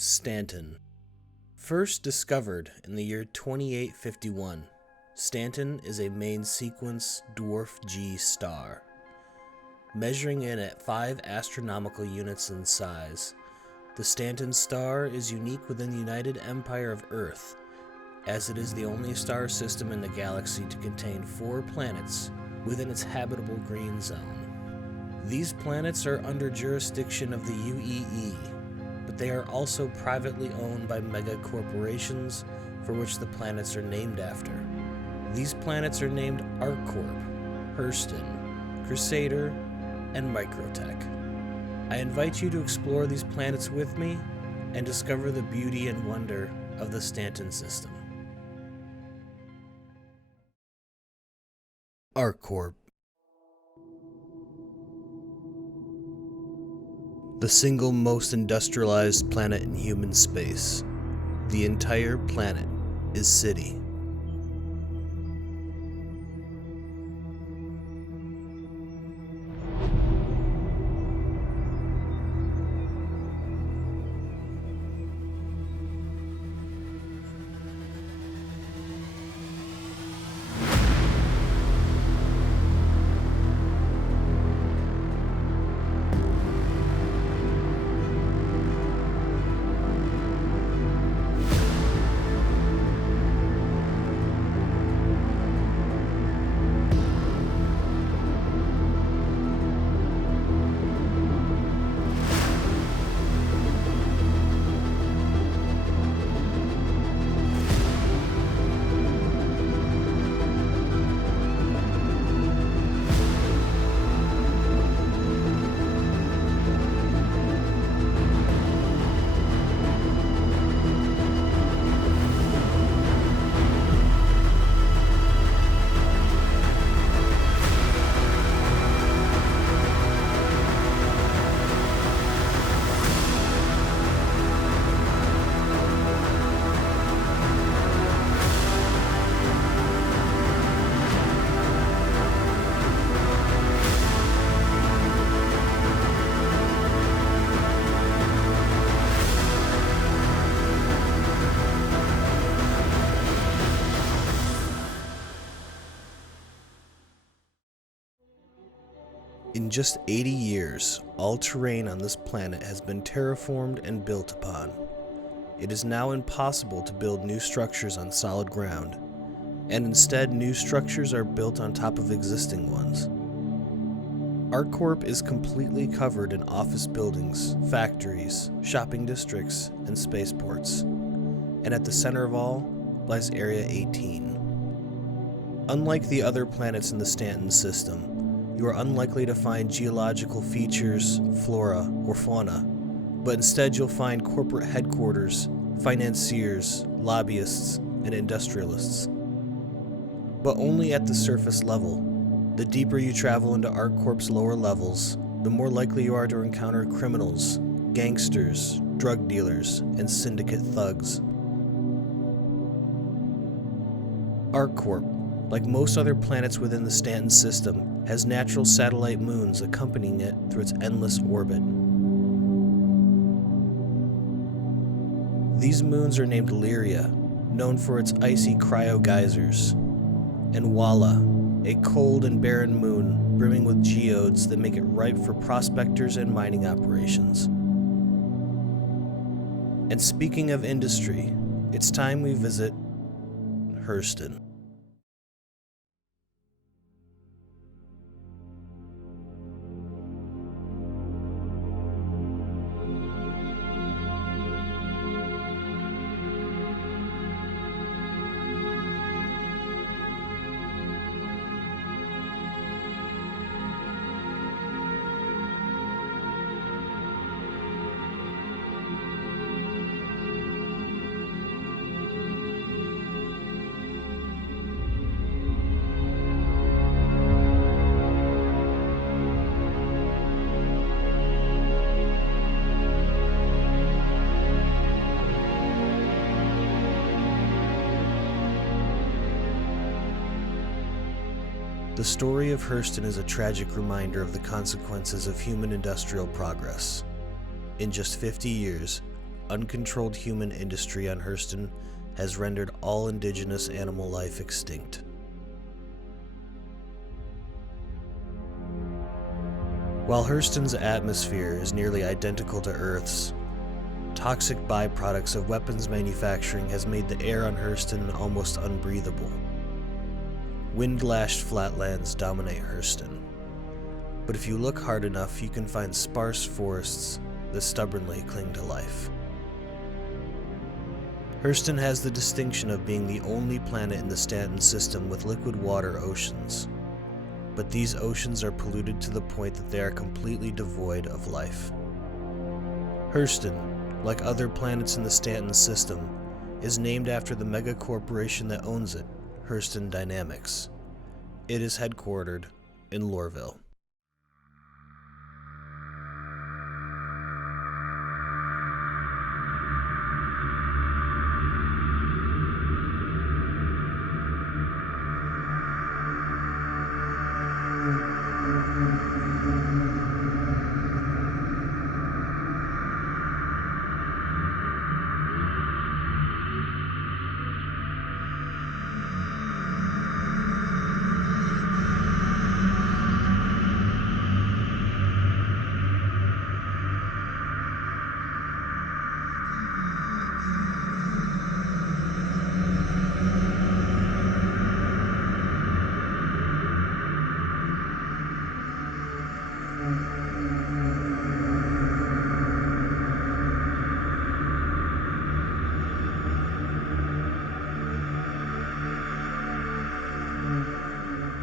Stanton. First discovered in the year 2851, Stanton is a main sequence dwarf G star. Measuring in at 5 astronomical units in size, the Stanton star is unique within the United Empire of Earth, as it is the only star system in the galaxy to contain 4 planets within its habitable green zone. These planets are under jurisdiction of the UEE, but they are also privately owned by mega corporations for which the planets are named after. These planets are named Arcorp, Hurston, Crusader, and Microtech. I invite you to explore these planets with me and discover the beauty and wonder of the Stanton system. Arcorp. The single most industrialized planet in human space. The entire planet is city. In just 80 years, all terrain on this planet has been terraformed and built upon. It is now impossible to build new structures on solid ground, and instead new structures are built on top of existing ones. Arcorp is completely covered in office buildings, factories, shopping districts, and spaceports, and at the center of all lies Area 18. Unlike the other planets in the Stanton system, you are unlikely to find geological features, flora, or fauna, but instead you'll find corporate headquarters, financiers, lobbyists, and industrialists. But only at the surface level. The deeper you travel into Arcorp's lower levels, the more likely you are to encounter criminals, gangsters, drug dealers, and syndicate thugs. Arcorp, like most other planets within the Stanton system, has natural satellite moons accompanying it through its endless orbit. These moons are named Lyria, known for its icy cryogeysers, and Walla, a cold and barren moon brimming with geodes that make it ripe for prospectors and mining operations. And speaking of industry, it's time we visit Hurston. The story of Hurston is a tragic reminder of the consequences of human industrial progress. In just 50 years, uncontrolled human industry on Hurston has rendered all indigenous animal life extinct. While Hurston's atmosphere is nearly identical to Earth's, toxic byproducts of weapons manufacturing has made the air on Hurston almost unbreathable. Wind-lashed flatlands dominate Hurston, but if you look hard enough, you can find sparse forests that stubbornly cling to life. Hurston has the distinction of being the only planet in the Stanton system with liquid water oceans, but these oceans are polluted to the point that they are completely devoid of life. Hurston, like other planets in the Stanton system, is named after the megacorporation that owns it, Hurston Dynamics. It is headquartered in Lorville.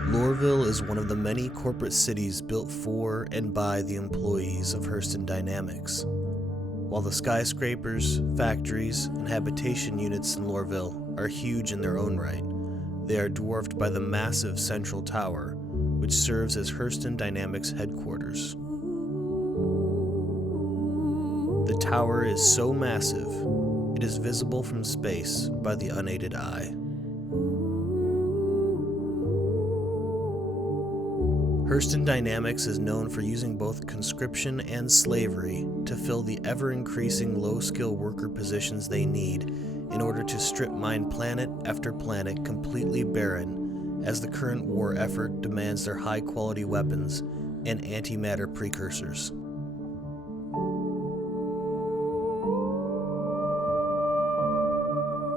Lorville is one of the many corporate cities built for and by the employees of Hurston Dynamics. While the skyscrapers, factories, and habitation units in Lorville are huge in their own right, they are dwarfed by the massive central tower, which serves as Hurston Dynamics headquarters. The tower is so massive, it is visible from space by the unaided eye. Hurston Dynamics is known for using both conscription and slavery to fill the ever-increasing low-skill worker positions they need in order to strip mine planet after planet completely barren as the current war effort demands their high-quality weapons and antimatter precursors.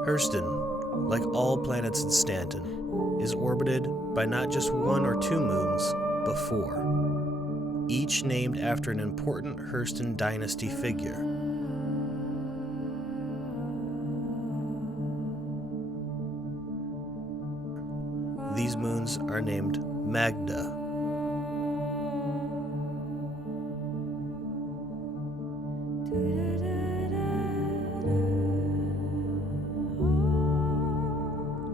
Hurston, like all planets in Stanton, is orbited by not just one or two moons, but four, each named after an important Hurston dynasty figure. These moons are named Magda,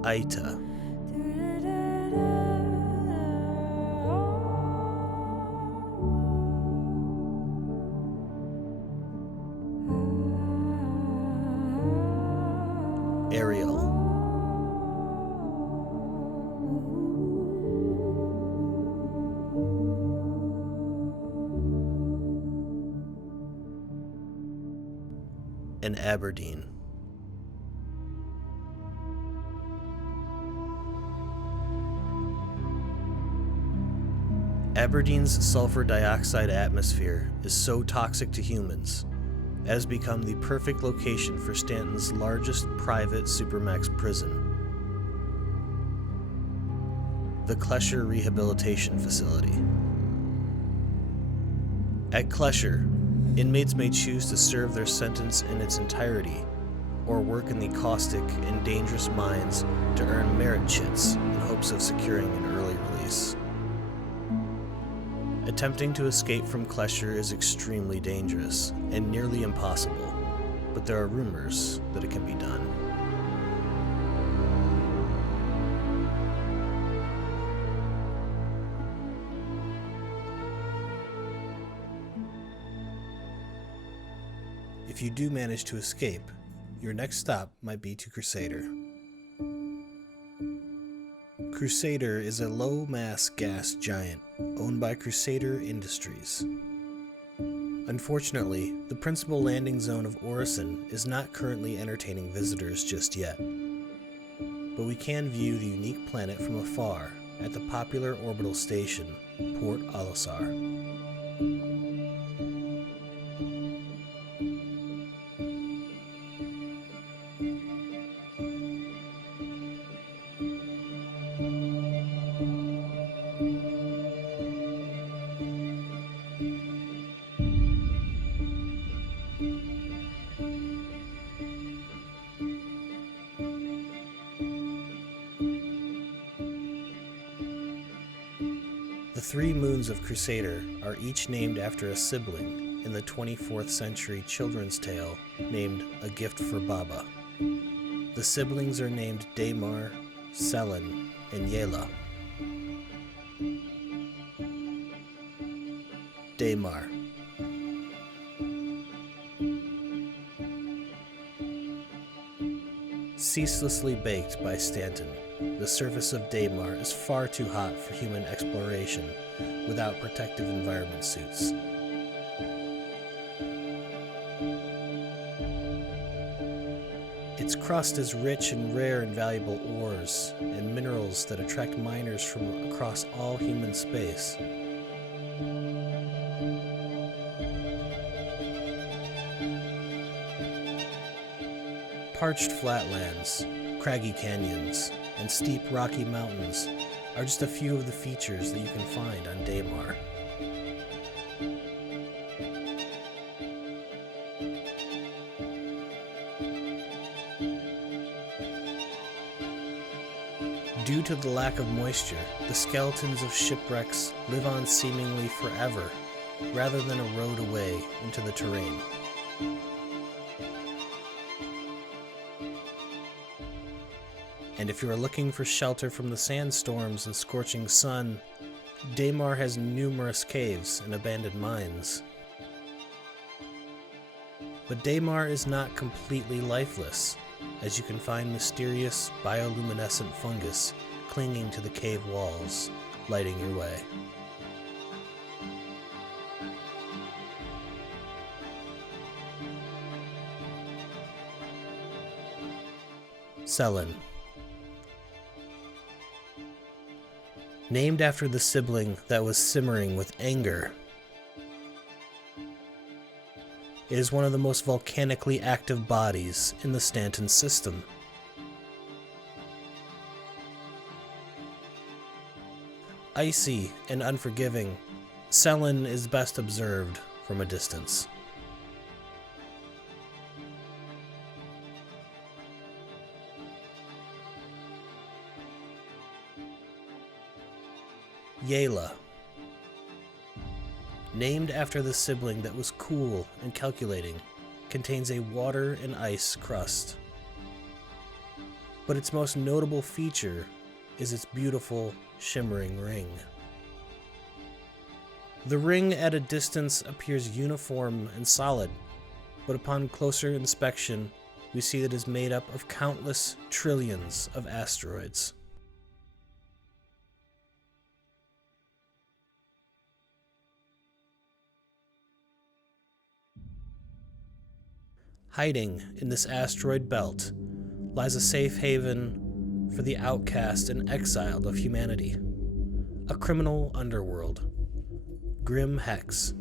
Aita, Ariel, and Aberdeen. Aberdeen's sulfur dioxide atmosphere is so toxic to humans, it has become the perfect location for Stanton's largest private supermax prison, the Clesher Rehabilitation Facility. At Clesher, inmates may choose to serve their sentence in its entirety, or work in the caustic and dangerous mines to earn merit chits in hopes of securing an early release. Attempting to escape from Clesher is extremely dangerous and nearly impossible, but there are rumors that it can be done. If you do manage to escape, your next stop might be to Crusader. Crusader is a low-mass gas giant owned by Crusader Industries. Unfortunately, the principal landing zone of Hurston is not currently entertaining visitors just yet, but we can view the unique planet from afar at the popular orbital station, Port Olisar. The three moons of Crusader are each named after a sibling in the 24th century children's tale named A Gift for Baba. The siblings are named Daymar, Selen, and Yela. Daymar. Ceaselessly baked by Stanton, the surface of Daymar is far too hot for human exploration without protective environment suits. Its crust is rich in rare and valuable ores and minerals that attract miners from across all human space. Parched flatlands, craggy canyons, and steep rocky mountains are just a few of the features that you can find on Daymar. Due to the lack of moisture, the skeletons of shipwrecks live on seemingly forever, rather than erode away into the terrain. And if you are looking for shelter from the sandstorms and scorching sun, Daymar has numerous caves and abandoned mines. But Daymar is not completely lifeless, as you can find mysterious bioluminescent fungus clinging to the cave walls, lighting your way. Selen. Named after the sibling that was simmering with anger. It is one of the most volcanically active bodies in the Stanton system. Icy and unforgiving, Selen is best observed from a distance. Yela. Named after the sibling that was cool and calculating, contains a water and ice crust. But its most notable feature is its beautiful, shimmering ring. The ring at a distance appears uniform and solid, but upon closer inspection, we see that it is made up of countless trillions of asteroids. Hiding in this asteroid belt lies a safe haven for the outcast and exiled of humanity, a criminal underworld Grim Hex.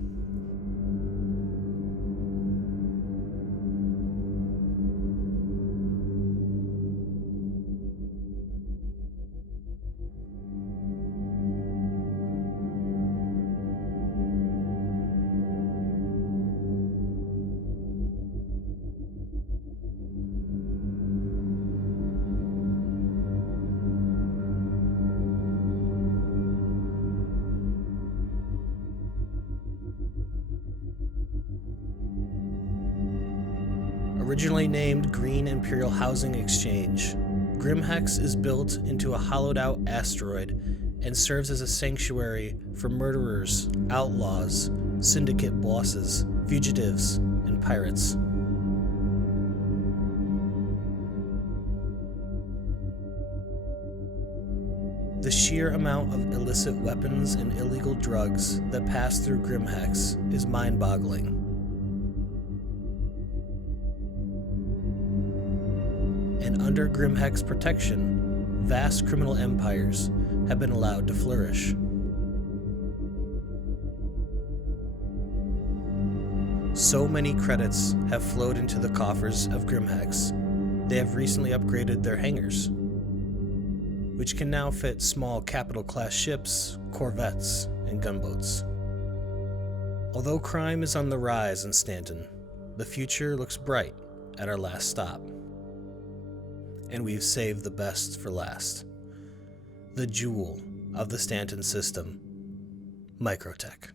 Originally named Green Imperial Housing Exchange, Grimhex is built into a hollowed-out asteroid and serves as a sanctuary for murderers, outlaws, syndicate bosses, fugitives, and pirates. The sheer amount of illicit weapons and illegal drugs that pass through Grimhex is mind-boggling. And under Grimhex protection, vast criminal empires have been allowed to flourish. So many credits have flowed into the coffers of Grimhex, they have recently upgraded their hangars, which can now fit small capital-class ships, corvettes, and gunboats. Although crime is on the rise in Stanton, the future looks bright at our last stop. And we've saved the best for last. The jewel of the Stanton system, Microtech.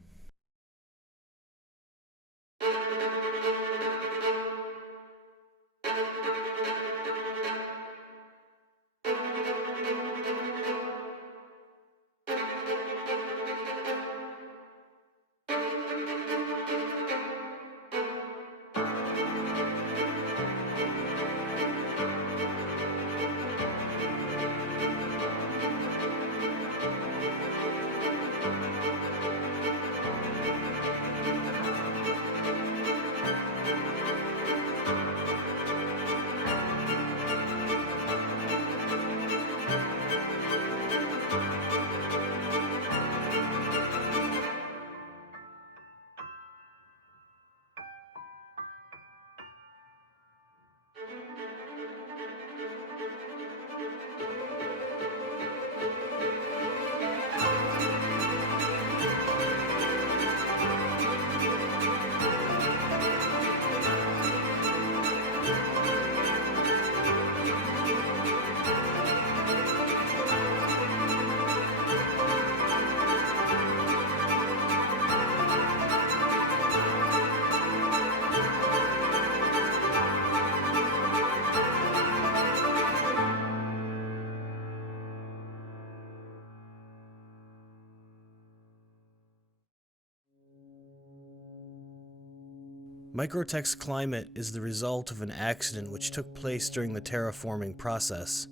Microtech's climate is the result of an accident which took place during the terraforming process.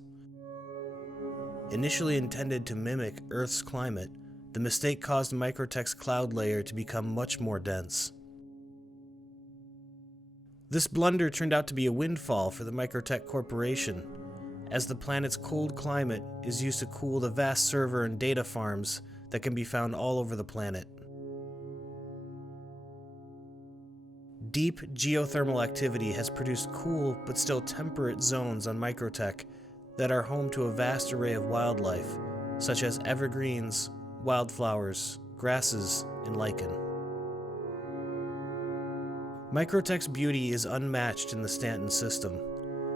Initially intended to mimic Earth's climate, the mistake caused Microtech's cloud layer to become much more dense. This blunder turned out to be a windfall for the Microtech Corporation, as the planet's cold climate is used to cool the vast server and data farms that can be found all over the planet. Deep geothermal activity has produced cool but still temperate zones on Microtech that are home to a vast array of wildlife, such as evergreens, wildflowers, grasses, and lichen. Microtech's beauty is unmatched in the Stanton system,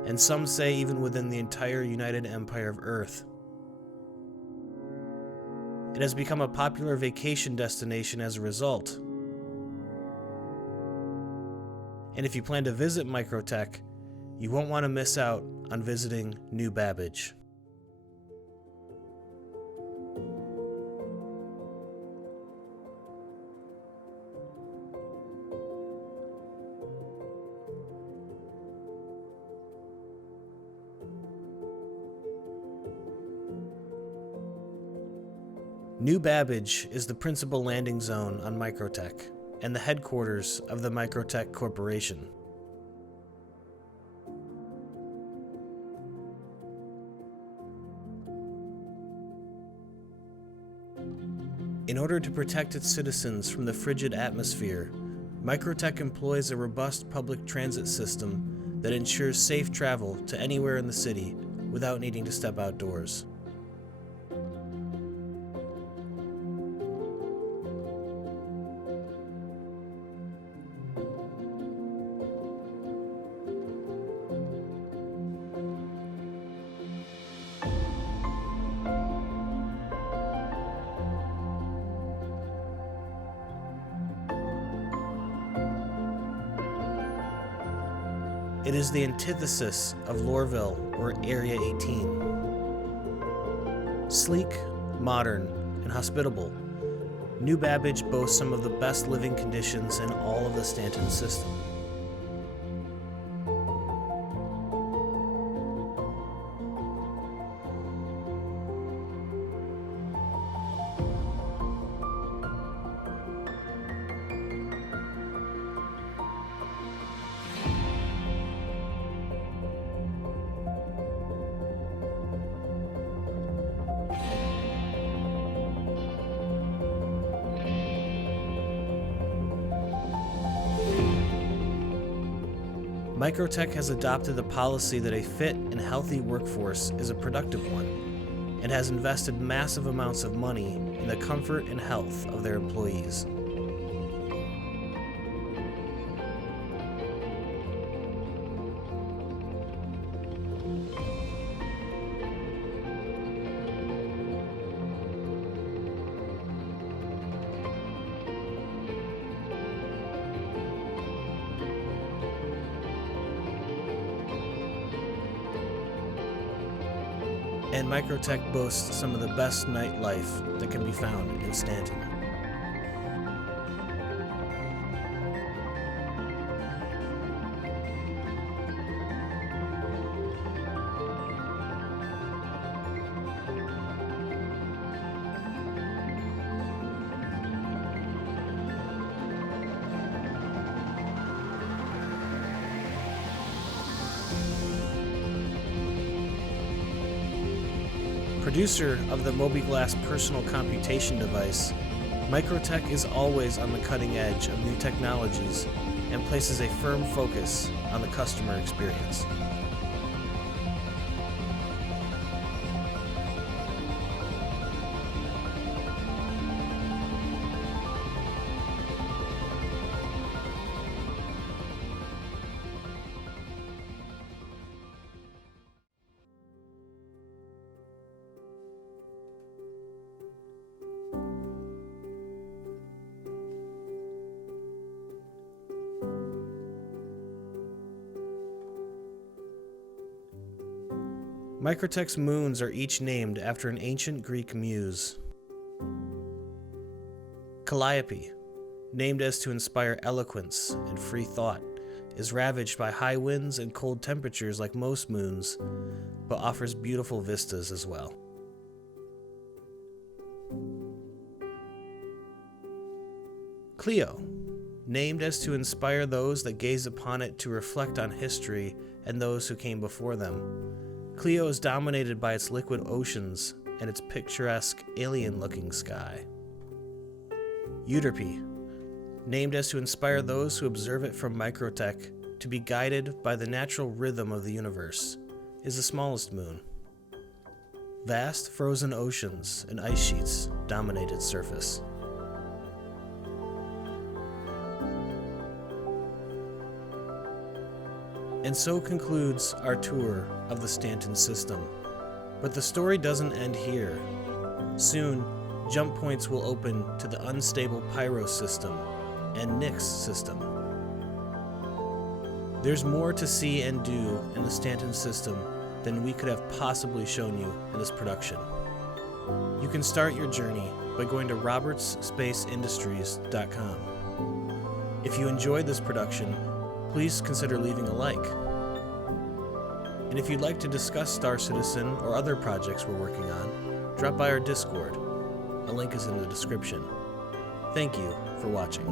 and some say even within the entire United Empire of Earth. It has become a popular vacation destination as a result. And if you plan to visit Microtech, you won't want to miss out on visiting New Babbage. New Babbage is the principal landing zone on Microtech and the headquarters of the Microtech Corporation. In order to protect its citizens from the frigid atmosphere, Microtech employs a robust public transit system that ensures safe travel to anywhere in the city without needing to step outdoors. It is the antithesis of Lorville or Area 18. Sleek, modern, and hospitable, New Babbage boasts some of the best living conditions in all of the Stanton system. Microtech has adopted the policy that a fit and healthy workforce is a productive one, and has invested massive amounts of money in the comfort and health of their employees. And Microtech boasts some of the best nightlife that can be found in Stanton. Producer of the Mobiglass personal computation device, Microtech is always on the cutting edge of new technologies and places a firm focus on the customer experience. Microtech's moons are each named after an ancient Greek muse. Calliope, named as to inspire eloquence and free thought, is ravaged by high winds and cold temperatures like most moons, but offers beautiful vistas as well. Clio, named as to inspire those that gaze upon it to reflect on history and those who came before them. Clio is dominated by its liquid oceans and its picturesque, alien-looking sky. Euterpe, named as to inspire those who observe it from Microtech to be guided by the natural rhythm of the universe, is the smallest moon. Vast frozen oceans and ice sheets dominate its surface. And so concludes our tour of the Stanton system. But the story doesn't end here. Soon, jump points will open to the unstable Pyro system and Nyx system. There's more to see and do in the Stanton system than we could have possibly shown you in this production. You can start your journey by going to robertsspaceindustries.com. If you enjoyed this production, please consider leaving a like. And if you'd like to discuss Star Citizen or other projects we're working on, drop by our Discord. A link is in the description. Thank you for watching.